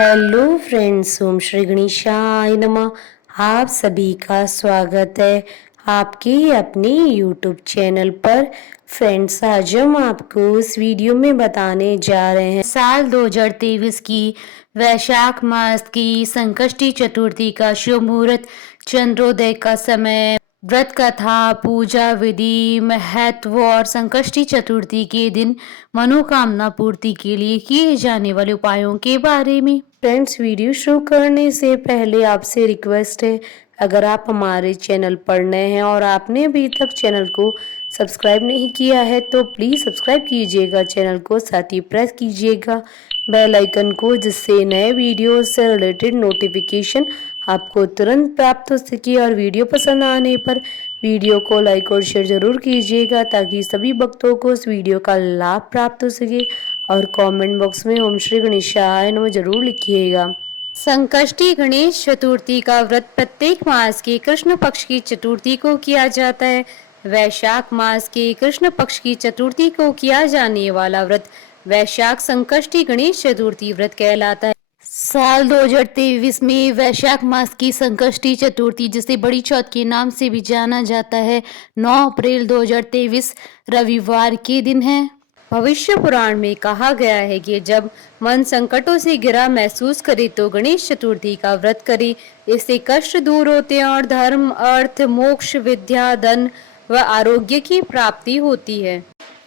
Hello friends, ओम श्री गणेशाय नमः। आप सभी का स्वागत है आपके अपने यूट्यूब चैनल पर। फ्रेंड्स, आज हम आपको इस वीडियो में बताने जा रहे हैं साल 2023 की वैशाख मास की संकष्टी चतुर्थी का शुभ मुहूर्त, चंद्रोदय का समय, व्रत कथा, पूजा विधि, महत्व और संकष्टी चतुर्थी के दिन मनोकामना पूर्ति के लिए किए जाने वाले उपायों के बारे में। फ्रेंड्स, वीडियो शुरू करने से पहले आपसे रिक्वेस्ट है, अगर आप हमारे चैनल पर नए हैं और आपने अभी तक चैनल को सब्सक्राइब नहीं किया है तो प्लीज़ सब्सक्राइब कीजिएगा चैनल को, साथ ही प्रेस कीजिएगा बेल आइकन को, जिससे नए वीडियो से रिलेटेड नोटिफिकेशन आपको तुरंत प्राप्त हो सके। और वीडियो पसंद आने पर वीडियो को लाइक और शेयर जरूर कीजिएगा ताकि सभी भक्तों को इस वीडियो का लाभ प्राप्त हो सके। और कमेंट बॉक्स में ओम श्री गणेशाय नमः जरूर लिखिएगा। संकष्टी गणेश चतुर्थी का व्रत प्रत्येक मास के कृष्ण पक्ष की चतुर्थी को किया जाता है। वैशाख मास के कृष्ण पक्ष की चतुर्थी को किया जाने वाला व्रत वैशाख संकष्टी गणेश चतुर्थी व्रत कहलाता है। साल 2023 में वैशाख मास की संकष्टी चतुर्थी, जिसे बड़ी चौथ के नाम से भी जाना जाता है, 9 अप्रैल 2023 रविवार के दिन है। भविष्य पुराण में कहा गया है कि जब मन संकटों से घिरा महसूस करे तो गणेश चतुर्थी का व्रत करे। इससे कष्ट दूर होते हैं और धर्म, अर्थ, मोक्ष, विद्या, धन व आरोग्य की प्राप्ति होती है।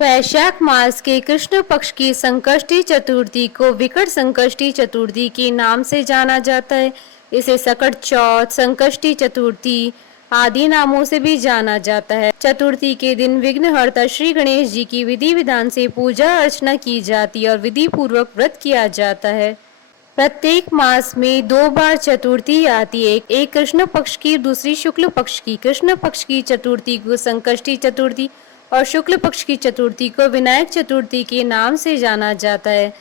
वैशाख मास के कृष्ण पक्ष की संकष्टी चतुर्थी को विकट संकष्टी चतुर्थी के नाम से जाना जाता है। इसे सकट चौथ, संकष्टी चतुर्थी आदि नामों से भी जाना जाता है। चतुर्थी के दिन विघ्नहर्ता श्री गणेश जी की विधि विधान से पूजा अर्चना की जाती है और विधि पूर्वक व्रत किया जाता है। प्रत्येक मास में 2 बार चतुर्थी आती है, एक कृष्ण पक्ष की, दूसरी शुक्ल पक्ष की। कृष्ण पक्ष की चतुर्थी को संकष्टी चतुर्थी और शुक्ल पक्ष की चतुर्थी को विनायक चतुर्थी के नाम से जाना जाता है।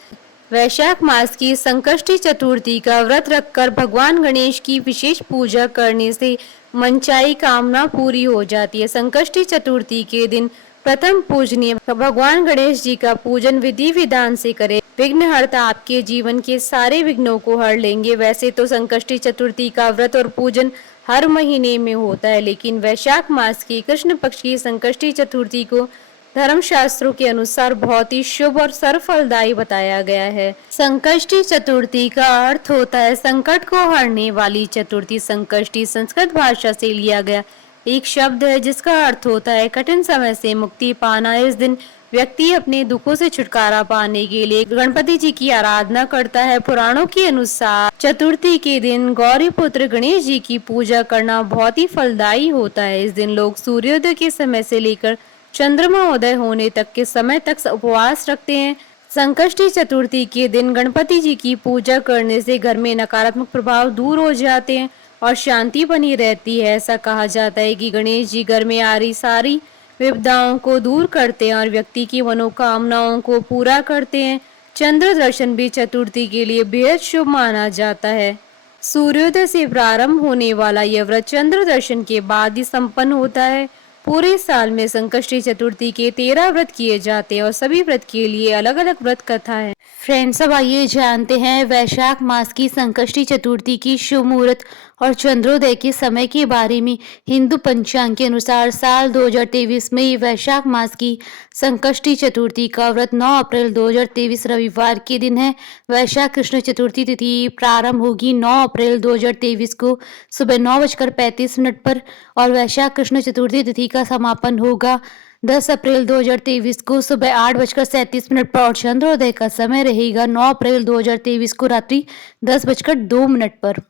वैशाख मास की संकष्टी चतुर्थी का व्रत रखकर भगवान गणेश की विशेष पूजा करने से मनचाही कामना पूरी हो जाती है। संकष्टी चतुर्थी के दिन प्रथम पूजनीय भगवान गणेश जी का पूजन विधि विधान से करें। विघ्नहर्ता आपके जीवन के सारे विघ्नों को हर लेंगे। वैसे तो संकष्टी चतुर्थी का व्रत और पूजन हर महीने में होता है, लेकिन वैशाख मास की कृष्ण पक्ष की संकष्टी चतुर्थी को धर्मशास्त्रों के अनुसार बहुत ही शुभ और सर्वफलदायी बताया गया है। संकष्टी चतुर्थी का अर्थ होता है संकट को हरने वाली चतुर्थी। संकष्टी संस्कृत भाषा से लिया गया एक शब्द है जिसका अर्थ होता है कठिन समय से मुक्ति पाना। इस दिन व्यक्ति अपने दुखों से छुटकारा पाने के लिए गणपति जी की आराधना करता है। पुराणों के अनुसार चतुर्थी के दिन गौरी पुत्र गणेश जी की पूजा करना बहुत ही फलदायी होता है। इस दिन लोग सूर्योदय के समय से लेकर चंद्रमा उदय होने तक के समय तक उपवास रखते हैं। संकष्टी चतुर्थी के दिन गणपति जी की पूजा करने से घर में नकारात्मक प्रभाव दूर हो जाते हैं और शांति बनी रहती है। ऐसा कहा जाता है कि गणेश जी घर में आ रही सारी विपदाओं को दूर करते हैं और व्यक्ति की मनोकामनाओं को पूरा करते हैं। चंद्र दर्शन भी चतुर्थी के लिए बेहद शुभ माना जाता है। सूर्योदय से प्रारंभ होने वाला यह व्रत चंद्र दर्शन के बाद ही संपन्न होता है। पूरे साल में संकष्टी चतुर्थी के 13 व्रत किए जाते हैं और सभी व्रत के लिए अलग अलग व्रत कथा है। फ्रेंड्स, अब आइए जानते हैं वैशाख मास की संकष्टी चतुर्थी की शुभ मुहूर्त और चंद्रोदय के समय के बारे में। हिंदू पंचांग के अनुसार साल 2023 में वैशाख मास की संकष्टी चतुर्थी का व्रत 9 अप्रैल 2023 रविवार के दिन है। वैशाख कृष्ण चतुर्थी तिथि प्रारंभ होगी 9 अप्रैल 2023 को सुबह 9:35 पर और वैशाख कृष्ण चतुर्थी तिथि का समापन होगा 10 अप्रैल 2023 को सुबह 8:37 पर और चंद्रोदय का समय रहेगा 9 अप्रैल 2023 को रात्रि 10:02 पर।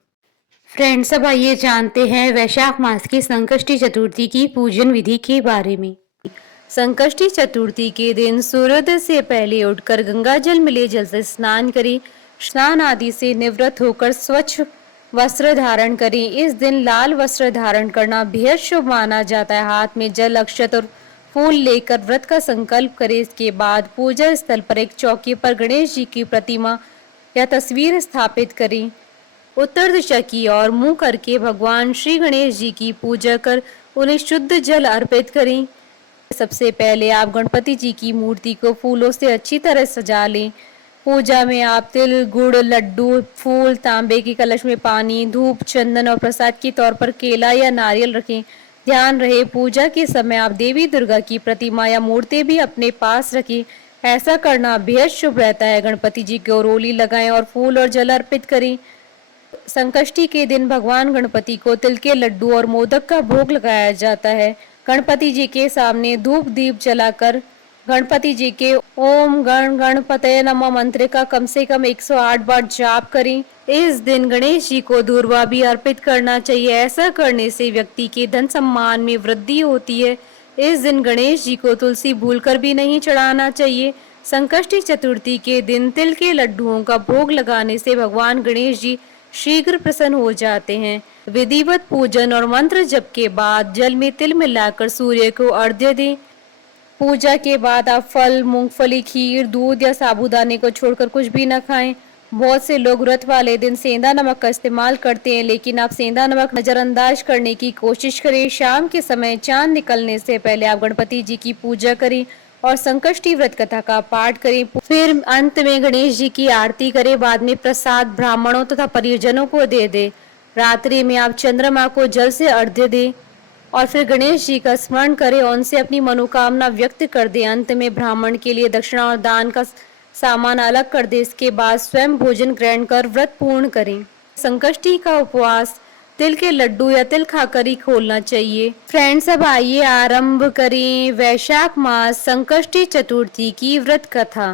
फ्रेंड्स, अब आइए जानते हैं वैशाख मास की संकष्टी चतुर्थी की पूजन विधि के बारे में। संकष्टी चतुर्थी के दिन सूर्योदय से पहले उठकर गंगा जल मिले जल से स्नान करें। स्नान आदि से निवृत्त होकर स्वच्छ वस्त्र धारण करें। इस दिन लाल वस्त्र धारण करना बेहद शुभ माना जाता है। हाथ में जल, अक्षत और फूल लेकर व्रत का संकल्प करें। इसके बाद पूजा स्थल पर एक चौकी पर गणेश जी की प्रतिमा या तस्वीर स्थापित करें। उत्तर दिशा की ओर मुंह करके भगवान श्री गणेश जी की पूजा कर उन्हें शुद्ध जल अर्पित करें। सबसे पहले आप गणपति जी की मूर्ति को फूलों से अच्छी तरह सजा लें। पूजा में आप तिल, गुड़, लड्डू, फूल, तांबे की कलश में पानी, धूप, चंदन और प्रसाद के तौर पर केला या नारियल रखें। ध्यान रहे पूजा के समय आप देवी दुर्गा की प्रतिमा या मूर्ति भी अपने पास रखें। ऐसा करना बेहद शुभ रहता है। गणपति जी को रोली लगाएं और फूल और जल अर्पित करें। संकष्टी के दिन भगवान गणपति को तिल के लड्डू और मोदक का भोग लगाया जाता है। गणपति जी के सामने धूप दीप जलाकर गणपति जी के ओम गण गणपतये नमः मंत्र का कम से कम 108 बार जाप करें। इस दिन गणेश जी को दूर्वा भी अर्पित करना चाहिए। ऐसा करने से व्यक्ति के धन सम्मान में वृद्धि होती है। इस दिन गणेश जी को तुलसी भूलकर भी नहीं चढ़ाना चाहिए। संकष्टी चतुर्थी के दिन तिल के लड्डुओं का भोग लगाने से भगवान गणेश जी शीघ्र प्रसन्न हो जाते हैं। विधिवत पूजन और मंत्र जप के बाद जल में तिल मिलाकर सूर्य को अर्घ्य दें। पूजा के बाद आप फल, मूंगफली, खीर, दूध या साबूदाने को छोड़कर कुछ भी न खाएं। बहुत से लोग व्रत वाले दिन सेंधा नमक का इस्तेमाल करते हैं, लेकिन आप सेंधा नमक नजरअंदाज करने की कोशिश करें। शाम के समय चांद निकलने से पहले आप गणपति जी की पूजा करें और संकष्टी व्रत कथा का पाठ करें। फिर अंत में गणेश जी की आरती करें। बाद में प्रसाद ब्राह्मणों तथा परिजनों को दे दे। रात्रि में आप चंद्रमा को जल से अर्घ्य दें और फिर गणेश जी का स्मरण करें और उनसे अपनी मनोकामना व्यक्त कर दे। अंत में ब्राह्मण के लिए दक्षिणा और दान का सामान अलग कर दे। इसके बाद स्वयं भोजन ग्रहण कर व्रत पूर्ण करें। संकष्टी का उपवास तिल के लड्डू या तिल खाकर ही खोलना चाहिए। फ्रेंड्स, अब आइए आरंभ करें वैशाख मास संकष्टी चतुर्थी की व्रत कथा।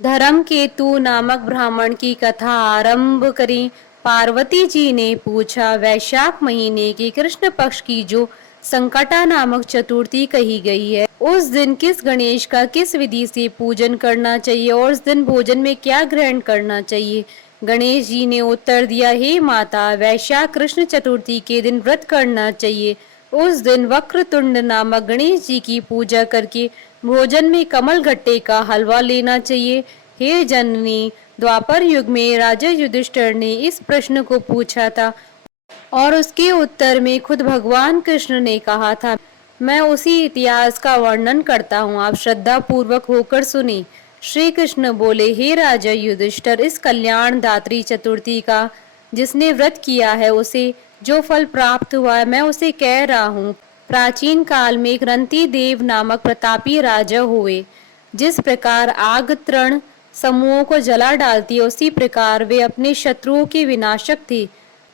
धर्मकेतु नामक ब्राह्मण की कथा आरंभ करें। पार्वती जी ने पूछा, वैशाख महीने के कृष्ण पक्ष की जो संकटा नामक चतुर्थी कही गई है, उस दिन किस गणेश का किस विधि से पूजन करना चाहिए और उस दिन भोजन में क्या ग्रहण करना चाहिए? गणेश जी ने उत्तर दिया, हे माता, वैशाख कृष्ण चतुर्थी के दिन व्रत करना चाहिए। उस दिन वक्रतुंड नामक गणेश जी की पूजा करके भोजन में कमल गट्टे का हलवा लेना चाहिए। हे जननी, द्वापर युग में राजा युधिष्ठिर ने इस प्रश्न को पूछा था और उसके उत्तर में खुद भगवान कृष्ण ने कहा था। मैं उसी इतिहास का वर्णन करता हूँ, आप श्रद्धा पूर्वक होकर सुनी। श्री कृष्ण बोले, हे राजा युधिष्ठिर, इस कल्याण दात्री चतुर्थी का जिसने व्रत किया है उसे जो फल प्राप्त हुआ है, मैं उसे कह रहा हूँ। प्राचीन काल में एक रंती देव नामक प्रतापी राजा हुए। जिस प्रकार आग तृण समूहों को जला डालती है, उसी प्रकार वे अपने शत्रुओं के विनाशक थे।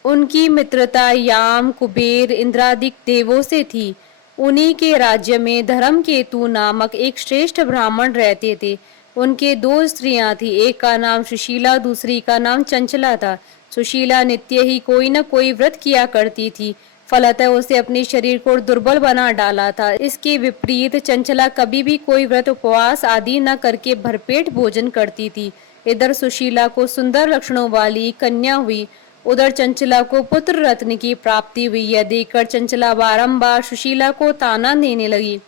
उनकी मित्रता याम, कुबेर, इंद्रादिक देवों से थी। उन्हीं के राज्य में धर्मकेतु नामक एक श्रेष्ठ ब्राह्मण रहते थे। उनके दो स्त्रियां थी, एक का नाम सुशीला, दूसरी का नाम चंचला था। सुशीला नित्य ही कोई न कोई व्रत किया करती थी, फलतः उसे अपने शरीर को दुर्बल बना डाला था। इसके विपरीत चंचला कभी भी कोई व्रत उपवास आदि न करके भरपेट भोजन करती थी। इधर सुशीला को सुंदर लक्षणों वाली कन्या हुई, उधर चंचला को पुत्र रत्न की प्राप्ति हुई। यह देखकर चंचला बारंबार सुशीला को ताना देने लगी,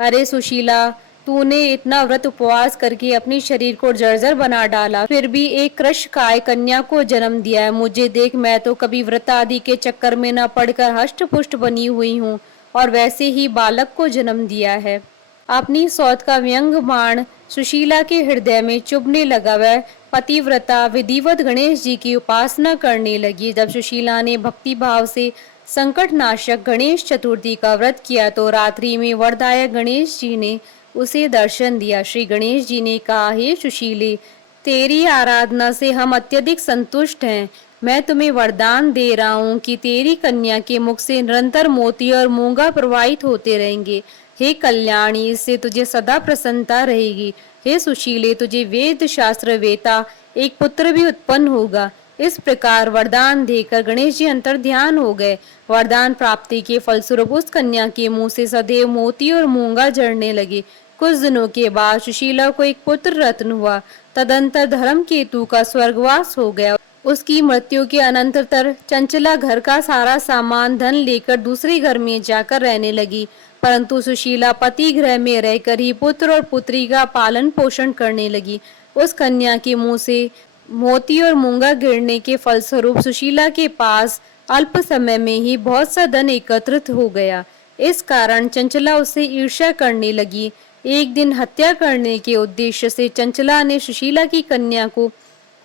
अरे सुशीला, तूने इतना व्रत उपवास करके अपने शरीर को जर्जर बना डाला, फिर भी एक कृशकाय कन्या को जन्म दिया है। मुझे देख, मैं तो कभी व्रत आदि के चक्कर में न पड़कर हष्ट पुष्ट बनी हुई हूँ और वैसे ही बालक को जन्म दिया है। अपनी सौत का व्यंग बाण सुशीला के हृदय में चुभने लगा। वह पतिव्रता विधिवत गणेश जी की उपासना करने लगी। जब सुशीला ने भक्ति भाव से संकट नाशक गणेश चतुर्थी का व्रत किया तो रात्रि में वरदायक गणेश जी ने उसे दर्शन दिया। श्री गणेश जी ने कहा, हे सुशीले, तेरी आराधना से हम अत्यधिक संतुष्ट हैं। मैं तुम्हें वरदान दे रहा हूँ कि तेरी कन्या के मुख से निरंतर मोती और मूंगा प्रवाहित होते रहेंगे। हे कल्याणी, इससे तुझे सदा प्रसन्नता रहेगी। हे सुशीले, तुझे वेद शास्त्र वेता एक पुत्र भी उत्पन्न होगा। इस प्रकार वरदान देकर गणेश जी अंतर ध्यान हो गए। वरदान प्राप्ति के फलस्वरूप उस कन्या के मुंह से सदैव मोती और मूंगा झड़ने लगे। कुछ दिनों के बाद सुशीला को एक पुत्र रत्न हुआ। तदंतर धर्मकेतु का स्वर्गवास हो गया। उसकी मृत्यु के अनंतर चंचला घर का सारा सामान धन लेकर दूसरे घर में जाकर रहने लगी, परंतु सुशीला पति गृह में रहकर ही पुत्र और पुत्री का पालन पोषण करने लगी। उस कन्या के मुंह से मोती और मूंगा गिरने के फलस्वरूप सुशीला के पास अल्प समय में ही बहुत सा धन एकत्रित हो गया। इस कारण चंचला उससे ईर्ष्या करने लगी। एक दिन हत्या करने के उद्देश्य से चंचला ने सुशीला की कन्या को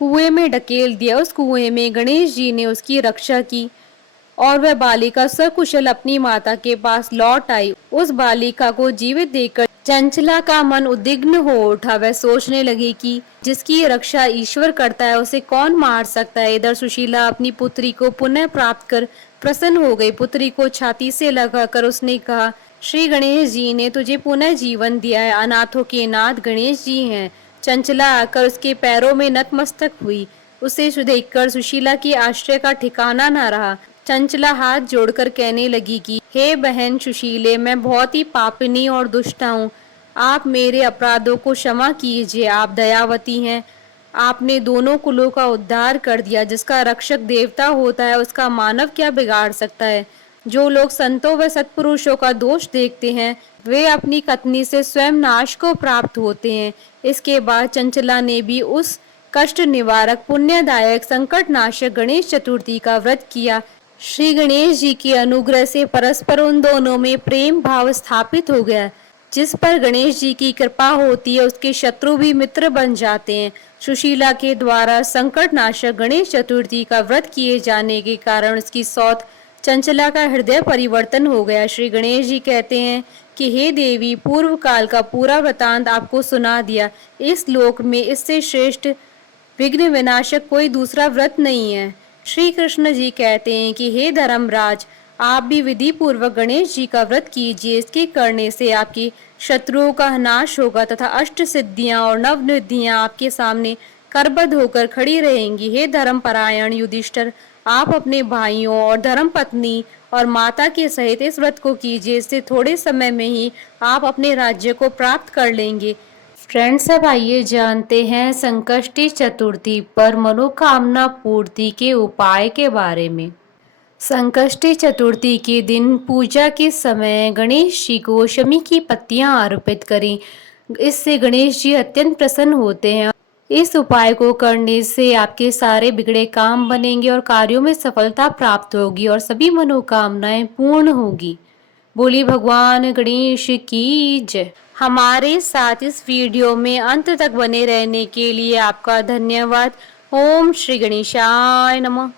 कुएं में ढकेल दिया। उस कुएं में गणेश जी ने उसकी रक्षा की और वह बालिका सकुशल अपनी माता के पास लौट आई। उस बालिका को जीवित देखकर चंचला का मन उद्विग्न हो उठा। वह सोचने लगी कि जिसकी रक्षा ईश्वर करता है उसे कौन मार सकता है। इधर सुशीला अपनी पुत्री को पुनः प्राप्त कर प्रसन्न हो गई। पुत्री को छाती से लगाकर उसने कहा, श्री गणेश जी ने तुझे पुनः जीवन दिया है। अनाथों के नाथ गणेश जी हैं। चंचला आकर उसके पैरों में नतमस्तक हुई। उसे देखकर सुशीला की आश्चर्य का ठिकाना न रहा। चंचला हाथ जोड़कर कहने लगी कि हे बहन सुशीले, मैं बहुत ही पापिनी और दुष्ट हूँ। आप मेरे अपराधों को क्षमा कीजिए। आप दयावती हैं। आपने दोनों कुलों का उद्धार कर दिया। जिसका रक्षक देवता होता है उसका मानव क्या बिगाड़ सकता है। जो लोग संतों व सत्पुरुषों का दोष देखते हैं वे अपनी कथनी से स्वयं नाश को प्राप्त होते हैं। इसके बाद चंचला ने भी उस कष्ट निवारक पुण्यदायक संकट नाशक गणेश चतुर्थी का व्रत किया। श्री गणेश जी के अनुग्रह से परस्पर उन दोनों में प्रेम भाव स्थापित हो गया। जिस पर गणेश जी की कृपा होती है उसके शत्रु भी मित्र बन जाते हैं। सुशीला के द्वारा संकट नाशक गणेश चतुर्थी का व्रत किए जाने के कारण उसकी सौत चंचला का हृदय परिवर्तन हो गया। श्री गणेश जी कहते हैं कि हे देवी, पूर्व काल का पूरा वृतांत आपको सुना दिया। इस लोक में इससे श्रेष्ठ विघ्न विनाशक कोई दूसरा व्रत नहीं है। श्री कृष्ण जी कहते हैं कि हे धर्मराज, आप भी विधि पूर्वक गणेश जी का व्रत कीजिए। इसके करने से आपकी शत्रुओं का नाश होगा तथा अष्ट सिद्धियां और नव निधियां आपके सामने करबद्ध होकर खड़ी रहेंगी। हे धर्मपरायण युधिष्ठिर, आप अपने भाइयों और धर्म पत्नी और माता के सहित इस व्रत को कीजिए। इससे थोड़े समय में ही आप अपने राज्य को प्राप्त कर लेंगे। फ्रेंड्स, अब आइए जानते हैं संकष्टी चतुर्थी पर मनोकामना पूर्ति के उपाय के बारे में। संकष्टी चतुर्थी के दिन पूजा के समय गणेश जी को शमी की पत्तियां अर्पित करें। इससे गणेश जी अत्यंत प्रसन्न होते हैं। इस उपाय को करने से आपके सारे बिगड़े काम बनेंगे और कार्यों में सफलता प्राप्त होगी और सभी मनोकामनाएं पूर्ण होगी। बोली भगवान गणेश की जय। हमारे साथ इस वीडियो में अंत तक बने रहने के लिए आपका धन्यवाद। ओम श्री गणेशाय नमः।